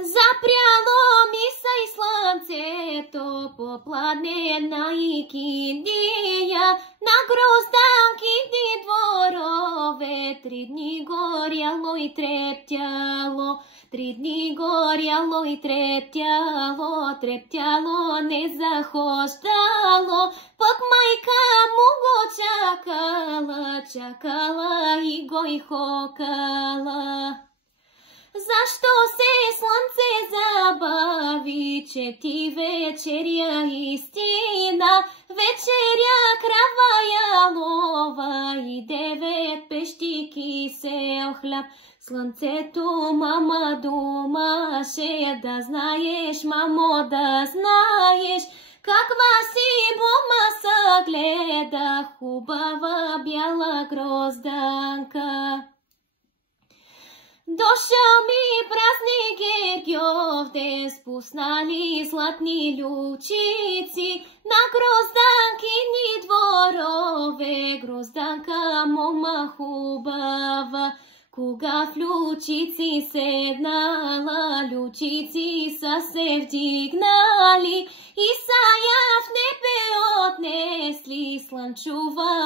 Запряло ми се и слънцето по пладнена и киндия, на грозданките дворове 3 дни горяло и трептяло. 3 дни горяло и трептяло, трептяло не захождало, пък майка му го чакала, чакала и го и хокала. Защо се слънце забави, че ти вечеря истина, вечеря крава ялова и 9 пещи кисел хляб. Слънцето, мама, думаше, да знаеш, мамо, да знаеш, каква си мома са гледа, хубава бяла грозданка. Дошъл ми празник Гергьов ден, спуснали златни лючици на грозданкини дворове. Грозданка, мома хубава, кога в лючици седнала, лючици са се вдигнали и са я в небе отнесли. Слънчува